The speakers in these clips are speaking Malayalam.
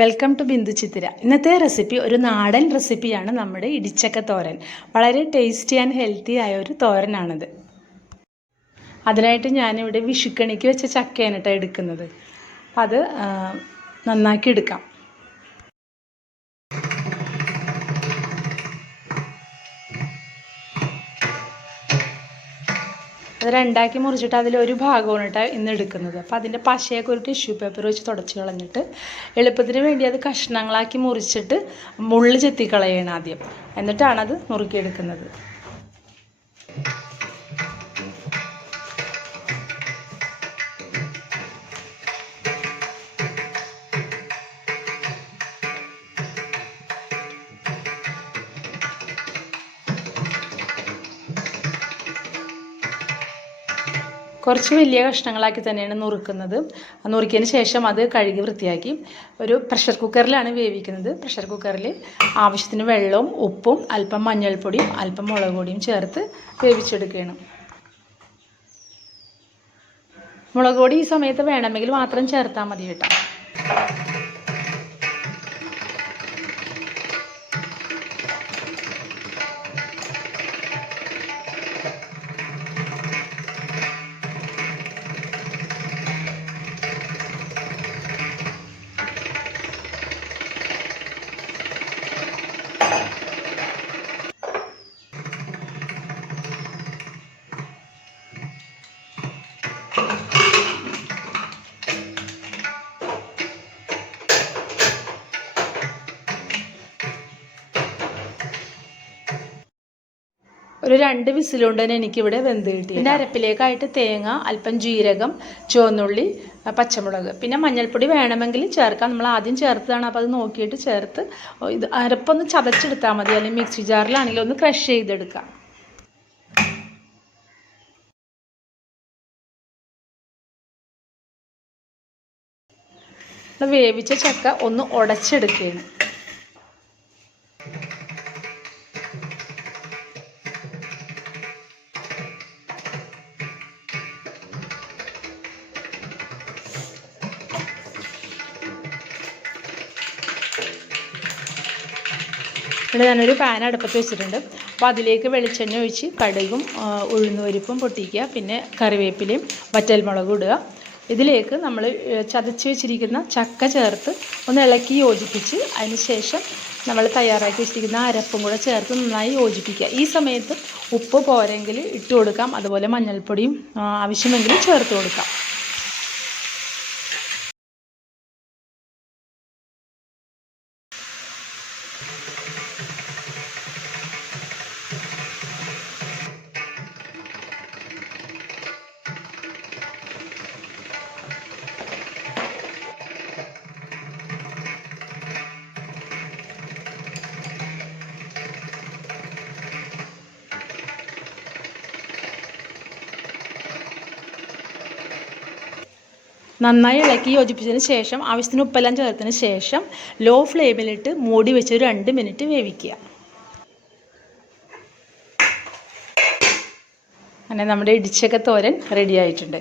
വെൽക്കം ടു ബിന്ദു ചിത്തിര. ഇന്നത്തെ റെസിപ്പി ഒരു നാടൻ റെസിപ്പിയാണ് നമ്മുടെ ഇടിച്ചക്ക തോരൻ. വളരെ ടേസ്റ്റി ആൻഡ് ഹെൽത്തി ആയ ഒരു തോരനാണിത്. അതിനായിട്ട് ഞാനിവിടെ വിഷുക്കണിക്ക് വെച്ച ചക്കയാണ് കേട്ടോ എടുക്കുന്നത്. അത് നന്നാക്കി എടുക്കാം. അത് രണ്ടാക്കി മുറിച്ചിട്ട് അതിലൊരു ഭാഗമാണ് കേട്ടോ ഇന്ന് എടുക്കുന്നത്. അപ്പോൾ അതിൻ്റെ പശയൊക്കെ ഒരു ടിഷ്യൂ പേപ്പർ വെച്ച് തുടച്ച് കളഞ്ഞിട്ട് എളുപ്പത്തിന് വേണ്ടി അത് കഷ്ണങ്ങളാക്കി മുറിച്ചിട്ട് മുള്ള് ചെത്തിക്കളയണം ആദ്യം. എന്നിട്ടാണ് അത് നുറുക്കിയെടുക്കുന്നത്. കുറച്ച് വലിയ കഷ്ണങ്ങളാക്കി തന്നെയാണ് നുറുക്കുന്നത്. നുറുക്കിയതിന് ശേഷം അത് കഴുകി വൃത്തിയാക്കി ഒരു പ്രഷർ കുക്കറിലാണ് വേവിക്കുന്നത്. പ്രഷർ കുക്കറിൽ ആവശ്യത്തിന് വെള്ളവും ഉപ്പും അല്പം മഞ്ഞൾപ്പൊടിയും അല്പം മുളക് പൊടിയും ചേർത്ത് വേവിച്ചെടുക്കുകയാണ്. മുളക് പൊടി ഈ സമയത്ത് വേണമെങ്കിൽ മാത്രം ചേർത്താൽ മതി കേട്ടോ. ഒരു 2 വിസിലുകൊണ്ട് തന്നെ എനിക്കിവിടെ വെന്ത് കിട്ടി. പിന്നെ അരപ്പിലേക്കായിട്ട് തേങ്ങ, അല്പം ജീരകം, ചുവന്നുള്ളി, പച്ചമുളക്, പിന്നെ മഞ്ഞൾപ്പൊടി വേണമെങ്കിൽ ചേർക്കാം. നമ്മൾ ആദ്യം ചേർത്തതാണ്, അപ്പോൾ അത് നോക്കിയിട്ട് ചേർത്ത് ഇത് അരപ്പൊന്ന് ചതച്ചെടുത്താൽ മതി. അല്ലെങ്കിൽ മിക്സി ജാറിലാണെങ്കിൽ ഒന്ന് ക്രഷ് ചെയ്തെടുക്കാം. വേവിച്ച ചക്ക ഒന്ന് ഉടച്ചെടുക്കുകയാണ്. ഇവിടെ ഞാനൊരു പാൻ അടുപ്പത്ത് വെച്ചിട്ടുണ്ട്. അപ്പോൾ അതിലേക്ക് വെളിച്ചെണ്ണ ഒഴിച്ച് കടുകും ഉഴുന്നുപരിപ്പും പൊട്ടിക്കുക. പിന്നെ കറിവേപ്പിലയും വറ്റൽമുളകും ഇടുക. ഇതിലേക്ക് നമ്മൾ ചതച്ച് വെച്ചിരിക്കുന്ന ചക്ക ചേർത്ത് ഒന്ന് ഇളക്കി യോജിപ്പിച്ച് അതിന് ശേഷം നമ്മൾ തയ്യാറാക്കി വെച്ചിരിക്കുന്ന അരപ്പും കൂടെ ചേർത്ത് നന്നായി യോജിപ്പിക്കുക. ഈ സമയത്ത് ഉപ്പ് പോരെങ്കിൽ ഇട്ട് കൊടുക്കാം. അതുപോലെ മഞ്ഞൾപ്പൊടിയും ആവശ്യമെങ്കിൽ ചേർത്ത് കൊടുക്കാം. നന്നായി ഇളക്കി യോജിപ്പിച്ചതിന് ശേഷം ആവശ്യത്തിന് ഉപ്പെല്ലാം ചേർത്തതിന് ശേഷം ലോ ഫ്ലെയിമിലിട്ട് മൂടി വെച്ച് ഒരു 2 മിനിറ്റ് വേവിക്കുക. അങ്ങനെ നമ്മുടെ ഇടിച്ചക്ക തോരൻ റെഡി ആയിട്ടുണ്ട്.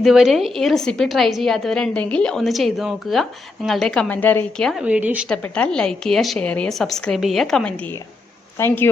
ഇതുവരെ ഈ റെസിപ്പി ട്രൈ ചെയ്യാത്തവരുണ്ടെങ്കിൽ ഒന്ന് ചെയ്തു നോക്കുക. നിങ്ങളുടെ കമൻറ്റ് അറിയിക്കുക. വീഡിയോ ഇഷ്ടപ്പെട്ടാൽ ലൈക്ക് ചെയ്യുക, ഷെയർ ചെയ്യുക, സബ്സ്ക്രൈബ് ചെയ്യുക, കമൻറ്റ് ചെയ്യുക. താങ്ക്